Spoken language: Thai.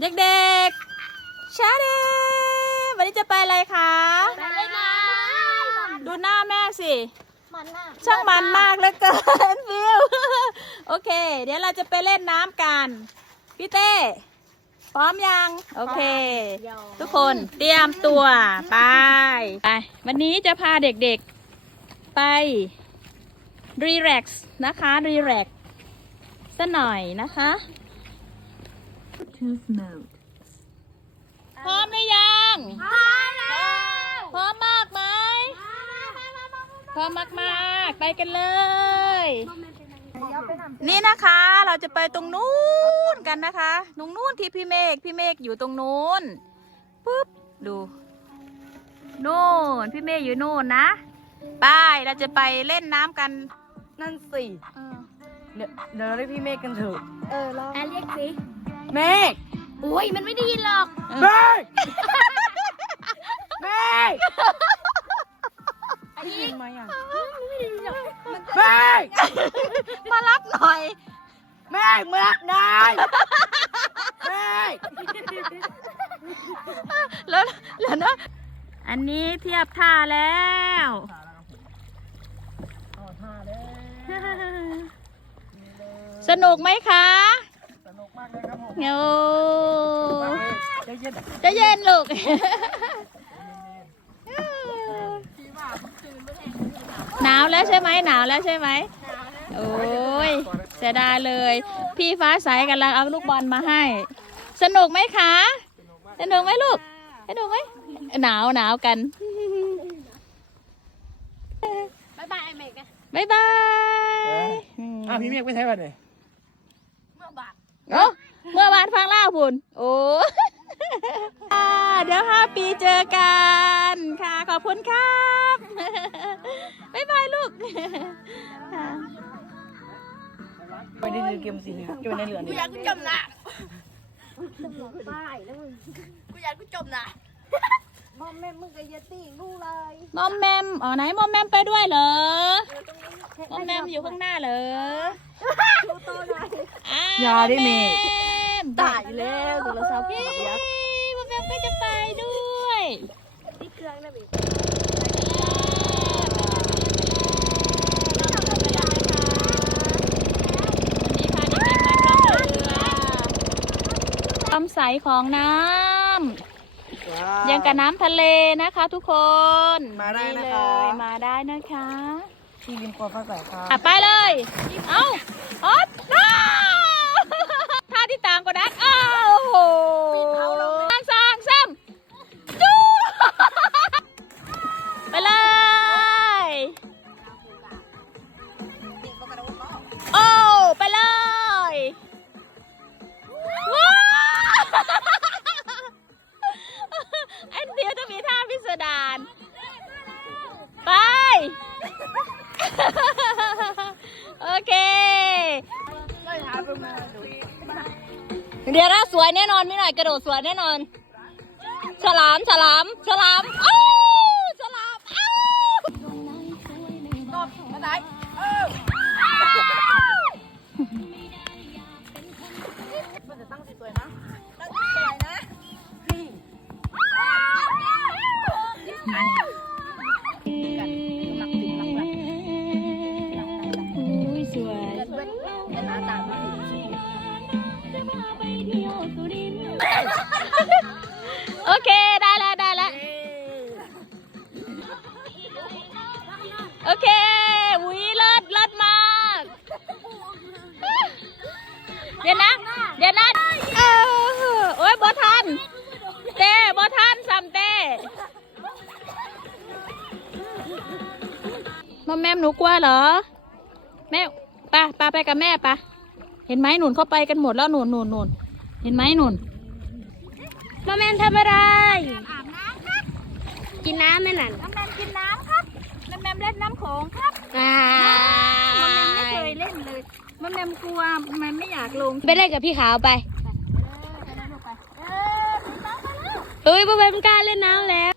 เด็กๆชาเดวันนี้จะไปอะไรคะ ไปเลยนะดูหน้าแม่สิ มันน่ะช่างมันมากเหลือเกินฟิว โอเค เดี๋ยวเราจะไปเล่นน้ำกัน พี่เต้ พร้อมยัง โอเค ทุกคนเตรียมตัว ไป ไป วันนี้จะพาเด็กๆ ไป รีแลกซ์นะคะ รีแลกซ์สักหน่อยนะคะ พร้อมหรือยัง พร้อมมากไหม พร้อมมากๆไปกันเลย นี่นะคะเราจะไปตรงนู้นกันนะคะตรงนู้นที่พี่เมฆพี่เมฆอยู่ตรงนู้นปุ๊บดูนู่นพี่เมฆอยู่นู่นนะไปเราจะไปเล่นน้ำกัน นั่นสิเดี๋ยวเดี๋ยวเราเรียกพี่เมฆกันเถอะ เออลองเรียกสิ เมฆโอ้ยมันไม่ได้ยินหรอกเมฆเมฆได้ยินไหมอะไม่ได้ยินหรอกเมฆมารับหน่อยเมฆเมือกนายเมฆแล้วแล้วนะอันนี้เทียบท่าแล้วสนุกไหมคะสนุก มากเลยครับผมโอ้ใจเย็นจะเย็นลูกหนาวแล้วใช่ไหมหนาวแล้วใช่ไหมโอ้ยเสียดายเลย พี่ฟ้าใสกำลังเอาลูกบอลมาให้ สนุกไหมคะ สนุกไหมลูกสนุกไหมหนาวหนาวกันบายบายไอเมกนะบ๊ายบายอะพี่เมฆไม่ใช่ป่ะเนี่ย เมื่อบาท โอ้เมื่อวานฟังเล่าพุ่นโอ้อ่าเดี๋ยวห้าปีเจอกันค่ะ ขอบคุณครับบ๊ายบายลูกค่ะไปได้ดูเกมสีเกมในเหลือกูนี่อยากกูจมนะบ้ายแล้วมึงกูอยากกูจมนะมอมแม่มึงกับยาตีลูเลยมอมแมมอ๋อไหนมอมแมมไปด้วยเหรอมอมแมมอยู่ข้างหน้าเหรอดูโตหน่อยอ้าวอย่าได้เมฆ มตายแล้วโทรศัพท์พี่มอมแมมก็จะไปด้วยที่เครื่องนะบิ๊กความใสของน้ำยังกับน้ำทะเลนะคะ ทุกคนมาได้นะเลคะยมาได้นะคะที่ริมคลองฟ้าใสครับอะไปเลย เอาอ๊อด โอเค เดี๋ยวนะสวยแน่นอนไม่หน่อยกระโดดสวยแน่นอน ฉลามฉลามฉลามอ้าวฉลามอ้าวมาไหนเออมันจะตั้งสวยๆนะตั้งสวยนะ โอเค ได้แล้วได้แล้วโอเคหุยเลิศเลิศมาก เดี๋ยวนะ เดี๋ยวนะเออโอ้ยบอทัน เต้บอทันซัมเต้มอมแมมหนูกลัวเหรอ แม่ปะปะไปกับแม่ปะเห็นไหมหนุนเข้าไปกันหมดแล้วหนุนหนุนหนุนเห็นไหมหนุน มาแมนทำอะไรกินน้ำไหมนั่นน้ำแมมกินน้ำครับน้ำแมมเล่นน้ำโขงครับอ่ามันแมมไม่เคยเล่นเลยมันแมมกลัวมันไม่อยากลงไปเล่นกับพี่ขาวไปเอ้ยพ่อแม่กล้าเล่นน้ำแล้ว